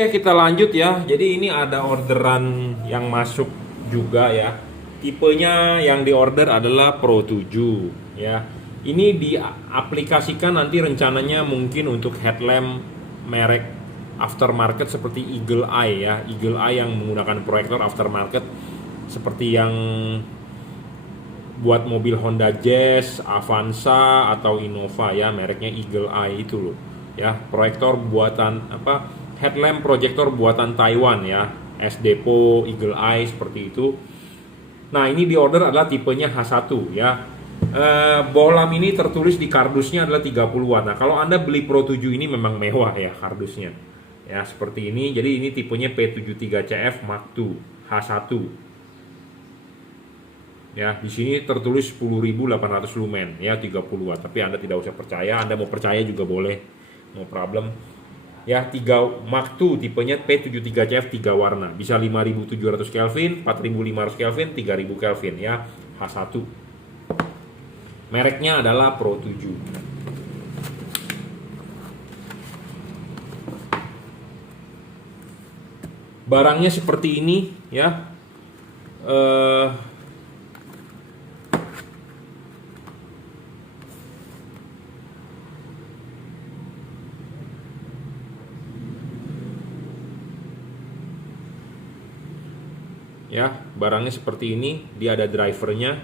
Oke, kita lanjut ya. Jadi ini ada orderan yang masuk juga ya. Tipenya yang diorder adalah Pro 7 ya. Ini diaplikasikan nanti rencananya mungkin untuk headlamp merek aftermarket seperti Eagle Eye ya. Eagle Eye yang menggunakan proyektor aftermarket seperti yang buat mobil Honda Jazz, Avanza atau Innova ya, mereknya Eagle Eye itu loh. Ya, proyektor buatan headlamp proyektor buatan Taiwan ya. S Depo, Eagle Eye seperti itu. Nah, ini di order adalah tipenya H1 ya. Bohlam ini tertulis di kardusnya adalah 30 watt. Nah, kalau Anda beli Pro 7 ini memang mewah ya kardusnya. Ya, seperti ini. Jadi ini tipenya P73CF Mark II H1. Ya, di sini tertulis 10.800 lumen ya, 30 watt. Tapi Anda tidak usah percaya, Anda mau percaya juga boleh. No problem. Ya, 3 Mark II tipenya P73CF 3 warna. Bisa 5.700 Kelvin, 4.500 Kelvin, 3.000 Kelvin ya, H1. Mereknya adalah Pro 7. Barangnya seperti ini ya. Ya, barangnya seperti ini. Dia ada drivernya.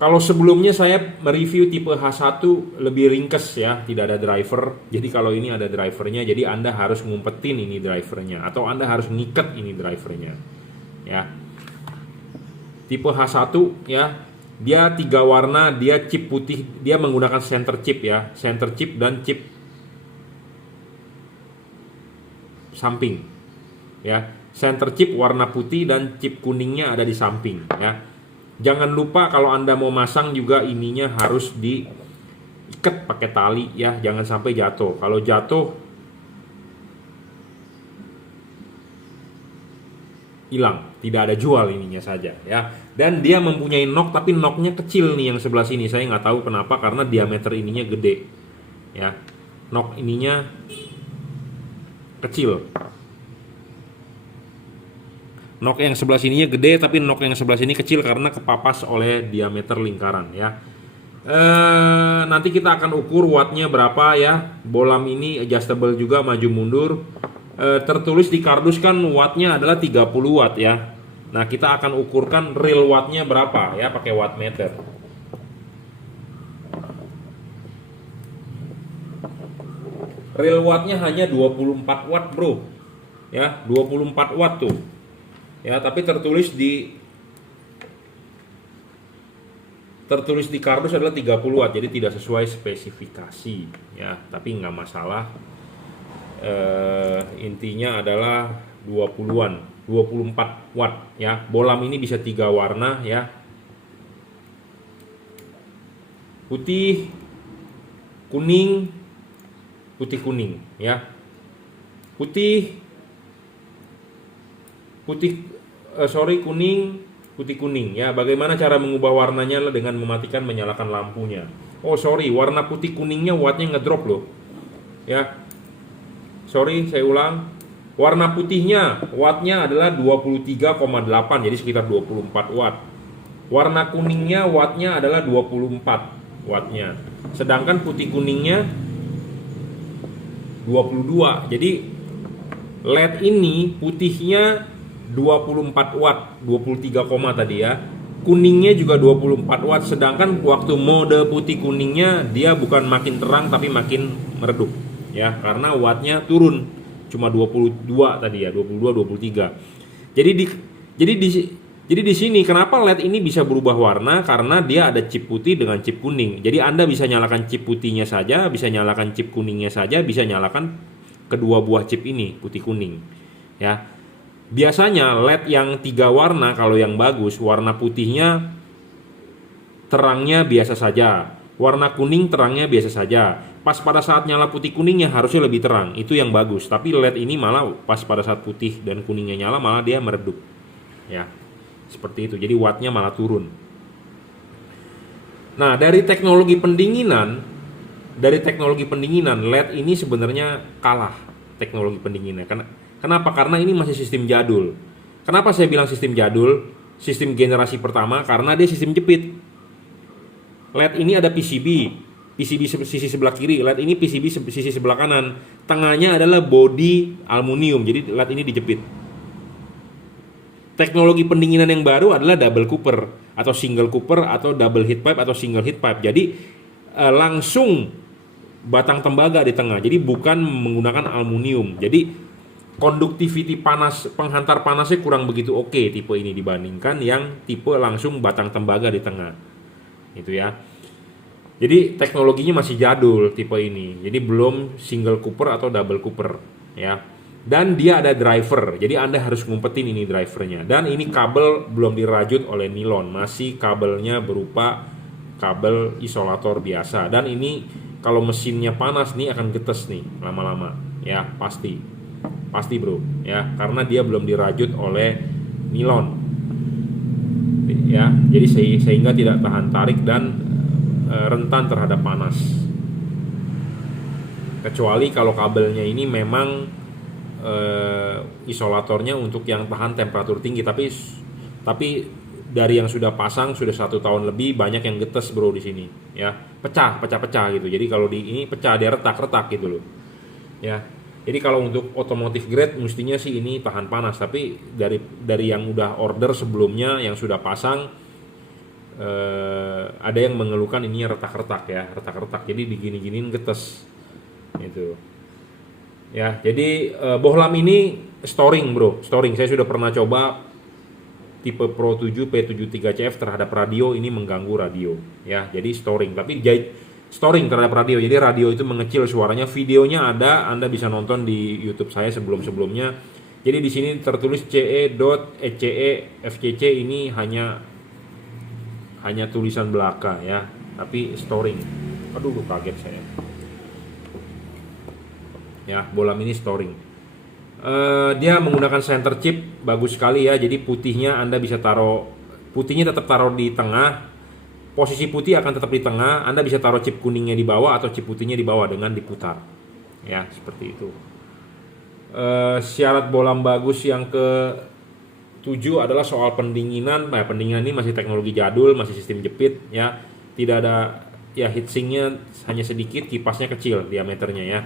Kalau sebelumnya saya mereview tipe H1 lebih ringkes ya, tidak ada driver. Jadi kalau ini ada drivernya, jadi Anda harus ngumpetin ini drivernya atau Anda harus ngiket ini drivernya. Ya. Tipe H1 ya, dia 3 warna, dia chip putih, dia menggunakan center chip ya, center chip dan chip samping. Ya, center chip warna putih dan chip kuningnya ada di samping ya. Jangan lupa kalau Anda mau masang juga ininya harus diikat pakai tali ya, jangan sampai jatuh. Kalau jatuh hilang, tidak ada jual ininya saja ya. Dan dia mempunyai nok, tapi noknya kecil nih yang sebelah sini. Saya nggak tahu kenapa, karena diameter ininya gede ya. Nok ininya kecil. Nok yang sebelah sininya gede, tapi nok yang sebelah sini kecil karena kepapas oleh diameter lingkaran ya. Nanti kita akan ukur wattnya berapa ya. Bohlam ini adjustable juga, maju mundur. Tertulis di kardus kan wattnya adalah 30 watt ya. Nah, kita akan ukurkan real wattnya berapa ya, pakai wattmeter. Real wattnya hanya 24 watt bro ya, 24 watt tuh ya, tapi tertulis di kardus adalah 30 watt, jadi tidak sesuai spesifikasi ya, tapi nggak masalah. Intinya adalah 20-an, 24 watt ya. Bohlam ini bisa 3 warna ya, putih, kuning, putih kuning ya, kuning, putih kuning ya. Bagaimana cara mengubah warnanya dengan mematikan menyalakan lampunya. Warna putih kuningnya wattnya ngedrop loh ya. Saya ulang. Warna putihnya wattnya adalah 23,8, jadi sekitar 24 watt. Warna kuningnya wattnya adalah 24 wattnya. Sedangkan putih kuningnya 22. Jadi LED ini putihnya 24 watt, 23, tadi ya. Kuningnya juga 24 watt, sedangkan waktu mode putih kuningnya dia bukan makin terang tapi makin meredup ya, karena wattnya turun cuma 22 tadi ya, 22 23. Jadi di sini kenapa LED ini bisa berubah warna, karena dia ada chip putih dengan chip kuning. Jadi Anda bisa nyalakan chip putihnya saja, bisa nyalakan chip kuningnya saja, bisa nyalakan kedua buah chip ini, putih kuning ya. Biasanya LED yang 3 warna kalau yang bagus, warna putihnya terangnya biasa saja, warna kuning terangnya biasa saja. Pas pada saat nyala putih kuningnya harusnya lebih terang, itu yang bagus. Tapi LED ini malah pas pada saat putih dan kuningnya nyala malah dia meredup ya, seperti itu. Jadi wattnya malah turun. Nah, dari teknologi pendinginan LED ini sebenarnya kalah teknologi pendinginnya. Kenapa? Karena ini masih sistem jadul. Kenapa saya bilang sistem jadul? Sistem generasi pertama karena dia sistem jepit. LED ini ada PCB sisi sebelah kiri, LED ini PCB sisi sebelah kanan. Tengahnya adalah body aluminium, jadi LED ini dijepit. Teknologi pendinginan yang baru adalah double cooper atau single cooper atau double heat pipe atau single heat pipe. Jadi langsung batang tembaga di tengah. Jadi bukan menggunakan aluminium. Jadi conductivity panas, penghantar panasnya kurang begitu oke tipe ini dibandingkan yang tipe langsung batang tembaga di tengah. Itu ya. Jadi teknologinya masih jadul tipe ini. Jadi belum single cooper atau double cooper ya. Dan dia ada driver, jadi Anda harus ngumpetin ini drivernya. Dan ini kabel belum dirajut oleh nilon, masih kabelnya berupa kabel isolator biasa. Dan ini kalau mesinnya panas nih akan getes nih lama-lama, ya pasti bro, ya karena dia belum dirajut oleh nilon, ya. Jadi sehingga tidak tahan tarik dan rentan terhadap panas. Kecuali kalau kabelnya ini memang isolatornya untuk yang tahan temperatur tinggi, tapi dari yang sudah pasang sudah 1 tahun lebih banyak yang getes bro di sini ya, pecah gitu. Jadi kalau di ini pecah, dia retak gitu loh ya. Jadi kalau untuk otomotif grade mestinya sih ini tahan panas, tapi dari yang udah order sebelumnya yang sudah pasang ada yang mengeluhkan ini retak jadi digini-giniin getes gitu. Ya, jadi bohlam ini storing bro, saya sudah pernah coba tipe Pro 7 P73CF terhadap radio, ini mengganggu radio ya. Jadi storing storing terhadap radio, jadi radio itu mengecil suaranya. Videonya ada, Anda bisa nonton di YouTube saya sebelumnya. Jadi di sini tertulis CE.ECE.FCC, ini hanya tulisan belaka ya, tapi storing. Aduh, kaget saya. Ya, bohlam ini storing. Dia menggunakan center chip, bagus sekali ya. Jadi putihnya tetap taruh di tengah. Posisi putih akan tetap di tengah. Anda bisa taruh chip kuningnya di bawah atau chip putihnya di bawah dengan diputar. Ya, seperti itu. Syarat bohlam bagus yang ke-7 adalah soal pendinginan. Pendinginan ini masih teknologi jadul, masih sistem jepit ya. Tidak ada ya, heatsinknya hanya sedikit, kipasnya kecil diameternya ya.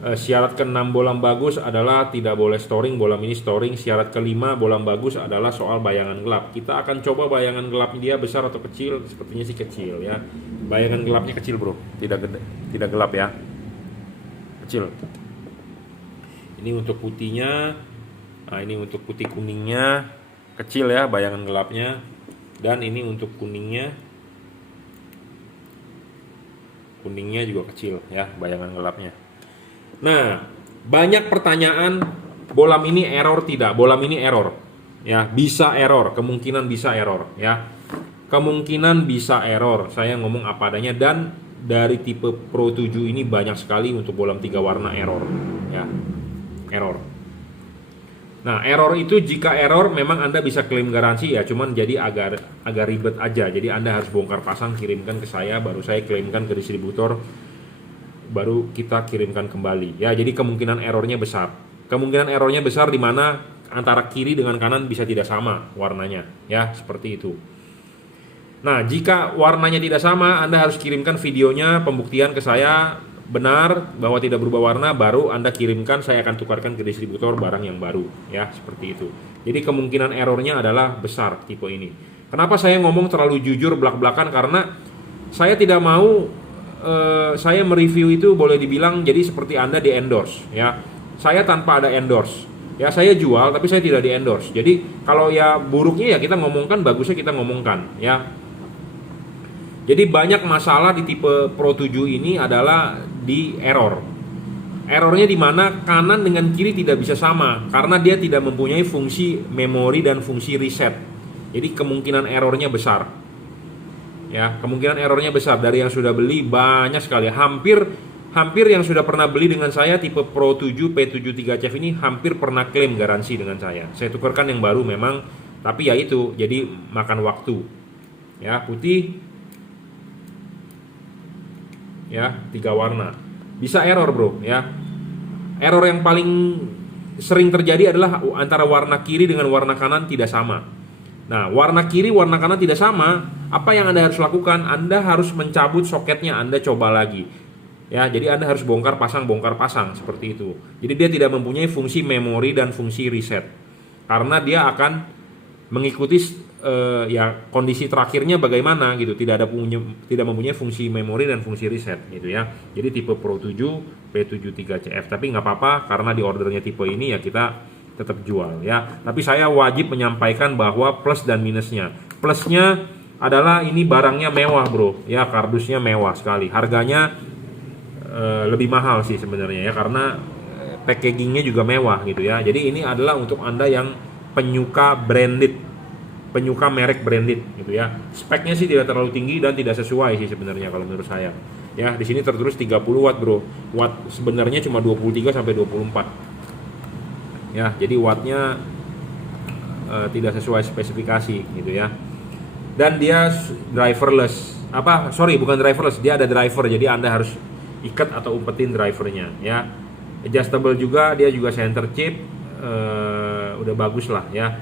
Syarat ke-6 bohlam bagus adalah tidak boleh storing, bohlam ini storing. Syarat ke-5 bohlam bagus adalah soal bayangan gelap. Kita akan coba bayangan gelap dia besar atau kecil. Sepertinya sih kecil ya. Bayangan gelapnya kecil bro, tidak gelap ya, kecil. Ini untuk putihnya. Nah, ini untuk putih kuningnya kecil ya bayangan gelapnya. Dan ini untuk kuningnya juga kecil ya bayangan gelapnya. Nah, banyak pertanyaan, bohlam ini error tidak? Bohlam ini error. Ya, bisa error, kemungkinan bisa error ya. Kemungkinan bisa error. Saya ngomong apa adanya, dan dari tipe Pro 7 ini banyak sekali untuk bohlam 3 warna error ya. Error. Nah, error itu jika error memang Anda bisa klaim garansi ya, cuman jadi agak ribet aja. Jadi Anda harus bongkar pasang, kirimkan ke saya, baru saya klaimkan ke distributor, baru kita kirimkan kembali ya. Jadi kemungkinan errornya besar. Kemungkinan errornya besar di mana antara kiri dengan kanan bisa tidak sama warnanya ya, seperti itu. Nah, jika warnanya tidak sama, Anda harus kirimkan videonya, pembuktian ke saya benar bahwa tidak berubah warna, baru Anda kirimkan, saya akan tukarkan ke distributor barang yang baru ya, seperti itu. Jadi kemungkinan errornya adalah besar tipe ini. Kenapa saya ngomong terlalu jujur belak-belakan? Karena saya tidak mau saya mereview itu boleh dibilang jadi seperti Anda di endorse ya. Saya tanpa ada endorse ya, saya jual tapi saya tidak di endorse. Jadi kalau ya buruknya ya kita ngomongkan, bagusnya kita ngomongkan ya. Jadi banyak masalah di tipe Pro 7 ini adalah di error. Errornya di mana kanan dengan kiri tidak bisa sama karena dia tidak mempunyai fungsi memori dan fungsi reset. Jadi kemungkinan errornya besar. Ya, kemungkinan errornya besar. Dari yang sudah beli banyak sekali, hampir yang sudah pernah beli dengan saya tipe Pro 7 P73CF ini hampir pernah klaim garansi dengan saya. Saya tukarkan yang baru memang, tapi ya itu jadi makan waktu. Ya, putih ya, 3 warna. Bisa error bro ya. Error yang paling sering terjadi adalah antara warna kiri dengan warna kanan tidak sama. Nah, warna kiri warna kanan tidak sama, apa yang Anda harus lakukan? Anda harus mencabut soketnya, Anda coba lagi. Ya, jadi Anda harus bongkar pasang seperti itu. Jadi dia tidak mempunyai fungsi memori dan fungsi reset. Karena dia akan mengikuti ya kondisi terakhirnya bagaimana gitu, tidak mempunyai fungsi memori dan fungsi reset gitu ya. Jadi tipe Pro 7 P73CF, tapi nggak apa-apa karena di ordernya tipe ini ya kita tetap jual ya. Tapi saya wajib menyampaikan bahwa plus dan minusnya. Plusnya adalah ini barangnya mewah bro ya, kardusnya mewah sekali, harganya lebih mahal sih sebenarnya ya, karena packagingnya juga mewah gitu ya. Jadi ini adalah untuk Anda yang penyuka branded, penyuka merek branded gitu ya. Speknya sih tidak terlalu tinggi dan tidak sesuai sih sebenarnya kalau menurut saya. Ya, di sini tertulis 30 watt, bro. Watt sebenarnya cuma 23 sampai 24. Ya, jadi wattnya tidak sesuai spesifikasi gitu ya. Dan dia driverless. Bukan driverless, dia ada driver. Jadi Anda harus ikat atau umpetin drivernya ya. Adjustable juga, dia juga center chip. Udah bagus lah ya.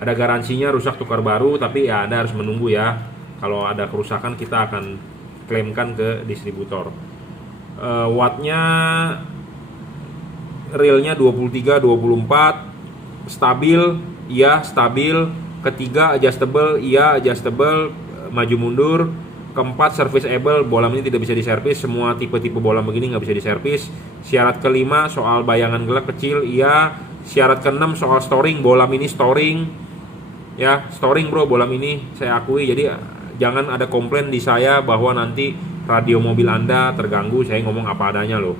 Ada garansinya, rusak tukar baru, tapi ya Anda harus menunggu ya. Kalau ada kerusakan kita akan klaimkan ke distributor. Wattnya realnya 23, 24, stabil, iya stabil. Ketiga adjustable, iya adjustable, maju mundur. Keempat serviceable, bolam ini tidak bisa diservis, semua tipe-tipe bolam begini nggak bisa diservis. Syarat kelima soal bayangan gelap kecil, iya. Syarat keenam soal storing, bolam ini storing. Ya, storing bro bolam ini, saya akui. Jadi jangan ada komplain di saya bahwa nanti radio mobil Anda terganggu, saya ngomong apa adanya loh.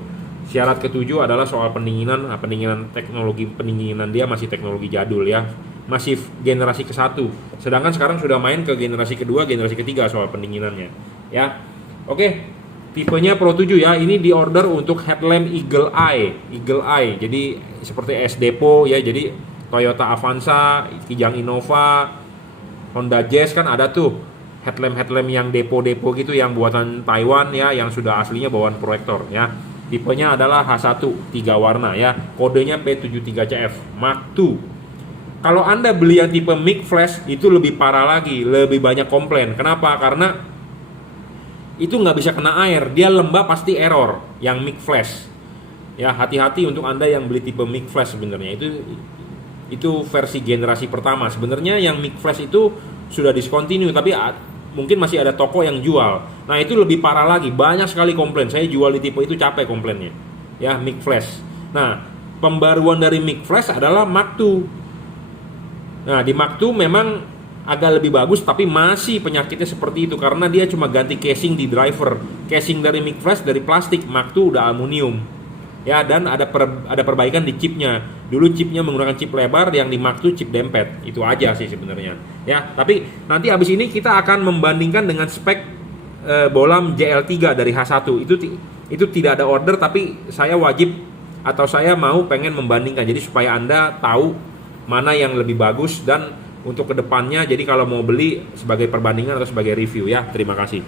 Syarat ketujuh adalah soal pendinginan. Teknologi pendinginan dia masih teknologi jadul ya, masih generasi ke-1. Sedangkan sekarang sudah main ke generasi kedua, generasi ketiga soal pendinginannya ya. Oke, tipenya Pro 7 ya. Ini di order untuk headlamp Eagle Eye. Jadi seperti S Depo ya. Jadi Toyota Avanza, Kijang Innova, Honda Jazz kan ada tuh headlamp yang depo-depo gitu yang buatan Taiwan ya, yang sudah aslinya bawaan proyektor ya. Tipenya adalah H1 3 warna ya. Kodenya P73CF Mark II. Kalau Anda beli yang tipe mic flash itu lebih parah lagi, lebih banyak komplain. Kenapa? Karena itu nggak bisa kena air, dia lembab pasti error yang mic flash. Ya, hati-hati untuk Anda yang beli tipe mic flash sebenarnya. Itu versi generasi pertama. Sebenarnya yang mic flash itu sudah discontinue, tapi mungkin masih ada toko yang jual. Nah, itu lebih parah lagi, banyak sekali komplain. Saya jual di tipe itu capek komplainnya. Ya, mic flash. Nah, pembaruan dari mic flash adalah Mark II. Nah, di Mark II memang agak lebih bagus, tapi masih penyakitnya seperti itu karena dia cuma ganti casing di driver. Casing dari mic flash dari plastik, Mark II udah aluminium. Ya, dan ada perbaikan di chipnya. Dulu chipnya menggunakan chip lebar, yang di Mark II chip dempet. Itu aja sih sebenarnya. Ya, tapi nanti abis ini kita akan membandingkan dengan spek bolam JL3 dari H1. Itu tidak ada order, tapi saya wajib atau saya pengen membandingkan. Jadi supaya Anda tahu mana yang lebih bagus dan untuk kedepannya. Jadi kalau mau beli sebagai perbandingan atau sebagai review ya. Terima kasih.